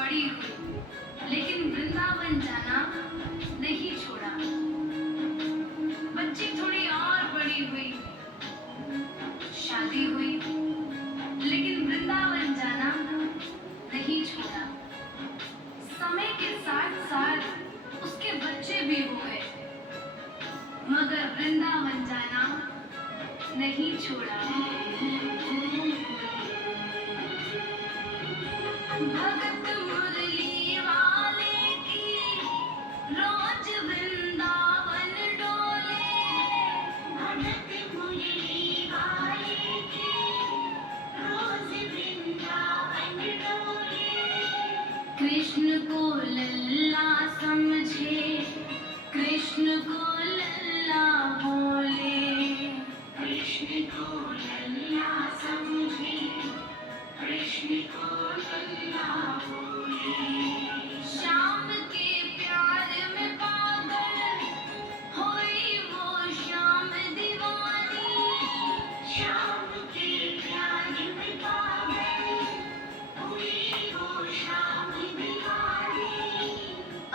बड़ी हुई, लेकिन वृंदावन जाना नहीं छोड़ा। बच्ची थोड़ी और बड़ी हुई, शादी हुई, लेकिन वृंदावन जाना नहीं छोड़ा। समय के साथ साथ उसके बच्चे भी हो गए, मगर वृंदावन जाना नहीं छोड़ा। भगत मुरली वाले की रोज वृंदावन डोले, भगत मुरली वाले की रोज वृंदावन डोले। कृष्ण को लल्ला समझे, कृष्ण को लल्ला बोले, कृष्ण को लल्ला समझे, कृष्ण को लल्ला बोले। श्याम के प्यार में पागल हुई वो श्याम दीवानी, श्याम के प्यार में पागल हुई वो श्याम दीवानी।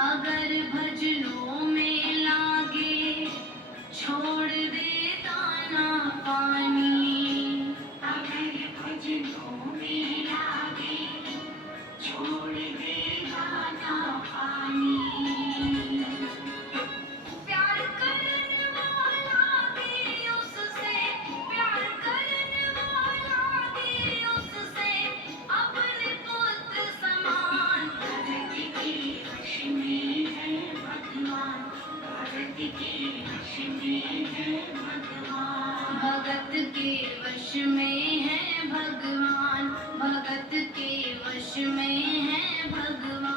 अगर भजनों में लागे छोड़ दे दाना पानी, अगर भजनों में लागे छोड़ दे दाना पानी। प्यार करने वाला भी उससे, प्यार करने वाला भी उससे अपने पुत्र समान। भगत के वश में है भगवान, भगत के वश में है भगवान, भगत के वश में है भगवान, भगत के वश में है भगवान।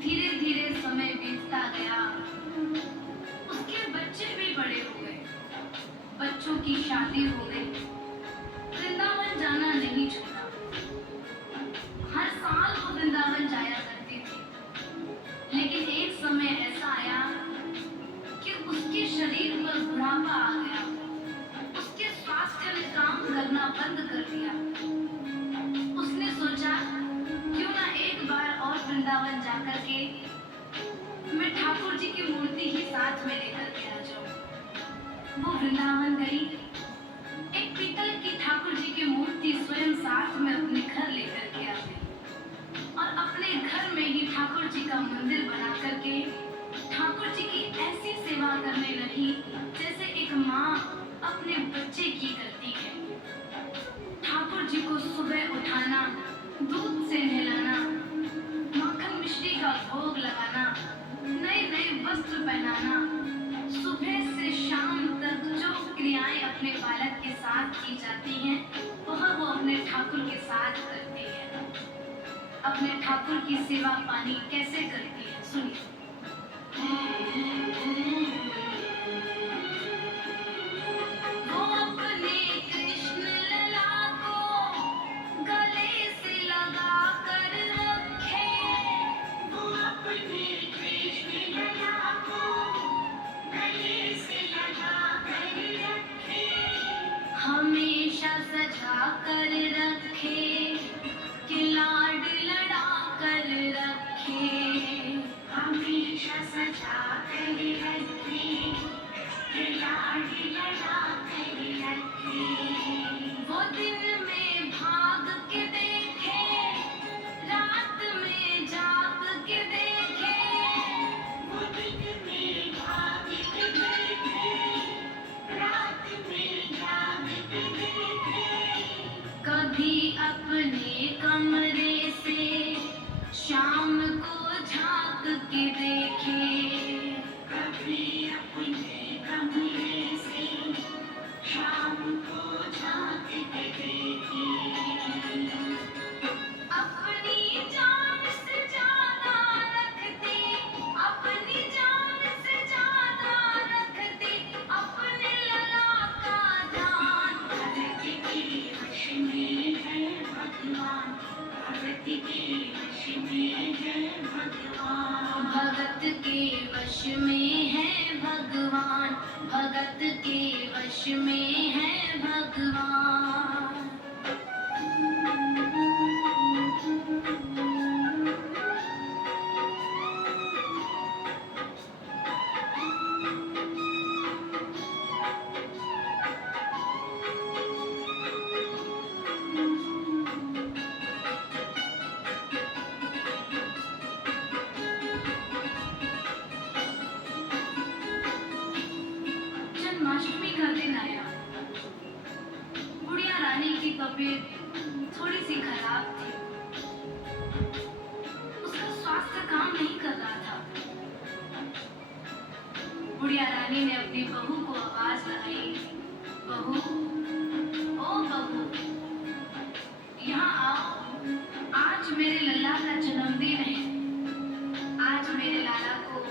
धीरे धीरे समय बीतता गया, उसके बच्चे भी बड़े हो गए, बच्चों की शादी हो गई, वृंदावन जाना नहीं छोड़ा। हर साल वो वृंदावन जाया करती थी, लेकिन एक समय ऐसा आया कि उसके शरीर पर बुढ़ापा आ गया, उसके स्वास्थ्य ने काम करना बंद कर दिया। उसने सोचा क्यों ना एक बार और वृंदावन जाकर के मैं ठाकुर जी की मूर्ति ही साथ में लेकर के आ जाऊं। वो वृंदावन गई, एक पीतल की ठाकुर जी की मूर्ति स्वयं साथ में अपने घर लेकर के आ गई और अपने घर में ही ठाकुर जी का मंदिर बना करके ठाकुर जी की ऐसी सेवा करने लगी जैसे एक माँ अपने बच्चे की करती है। ठाकुर जी को सुबह उठाना, दूध से नहलाना, माखन मिश्री का भोग लगाना, नए नए वस्त्र पहनाना, सुबह से शाम तक जो क्रियाएं अपने बालक के साथ की जाती हैं वह वो अपने ठाकुर के साथ करती है। अपने ठाकुर की सेवा पानी कैसे करती है, सुनिए। वो अपने कृष्ण लला को गले से लगा कर रखे, वो अपने कृष्ण लला को गले से लगा कर रखे, हमेशा सजा कर रखे कि लाड लड़ा कर रखे, हमेशा सजा कर वश में है भगवान। जन्माष्टमी का दिन आया। बुढ़िया रानी की तबीयत थोड़ी सी खराब थी। उसका स्वास्थ्य काम नहीं कर रहा था। बुढ़िया रानी ने अपनी बहू को आवाज लगाई, बहू, ओ बहू, यहाँ आओ। आज मेरे लल्ला का जन्मदिन है। आज मेरे लाला को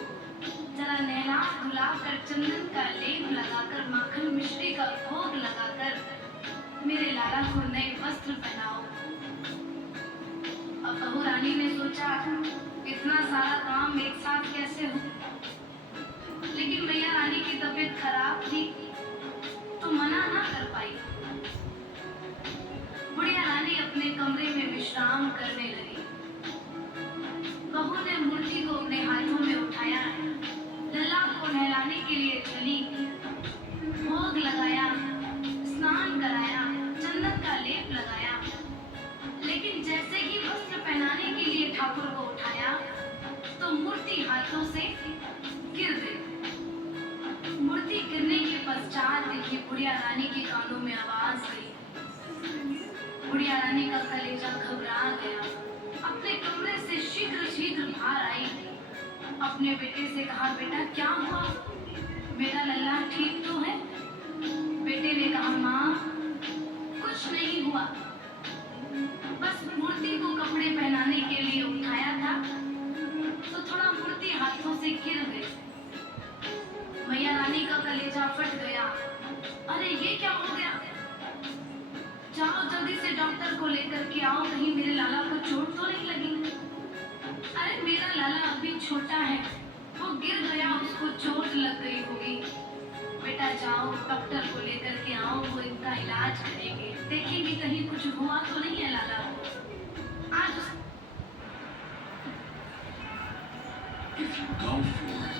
जरा नहला धुला कर चंदन का लेप लगाकर माखन मिश्री का भोग लगाकर मेरे लाला को नए वस्त्र पहनाओ। अब बहू रानी ने सोचा इतना सारा काम एक साथ कैसे हो, लेकिन मैया रानी की तबीयत खराब थी तो मना ना कर पाई। बुढ़िया रानी अपने कमरे में विश्राम करने लगी। बहू ने मूर्ति को अपने हाथों में उठाया, लल्ला को नहलाने के लिए चली, भोग लगाया, स्नान कराया, चंदन का लेप लगाया। लेकिन जैसे ही वस्त्र पहनाने के लिए ठाकुर को उठाया तो मूर्ति हाथों से गिर गई। मूर्ति गिरने के पश्चात देखिए बुढ़िया रानी के कानों में आवाज गई। बुढ़िया रानी का कलेजा घबरा गया। अपने कमरे से शीघ्र शीघ्र बाहर आई। अपने बेटे से कहा, बेटा क्या हुआ, मेरा लल्ला ठीक तो है? बेटे ने कहा, माँ कुछ नहीं हुआ, बस मूर्ति को कपड़े पहनाने के लिए उठाया था तो थोड़ा मूर्ति हाथों से गिर गई। मैया रानी का कलेजा फट गया। अरे ये क्या हो गया? जाओ जल्दी से डॉक्टर को लेकर के आओ, कहीं मेरे लाला को चोट तो नहीं लगी। अरे मेरा लाला अभी छोटा है, वो गिर गया, उसको चोट लग गई होगी। बेटा जाओ डॉक्टर को लेकर के आओ, वो इनका इलाज करेंगे, देखेंगे कहीं कुछ हुआ तो नहीं है लाला को। आज If you go for it,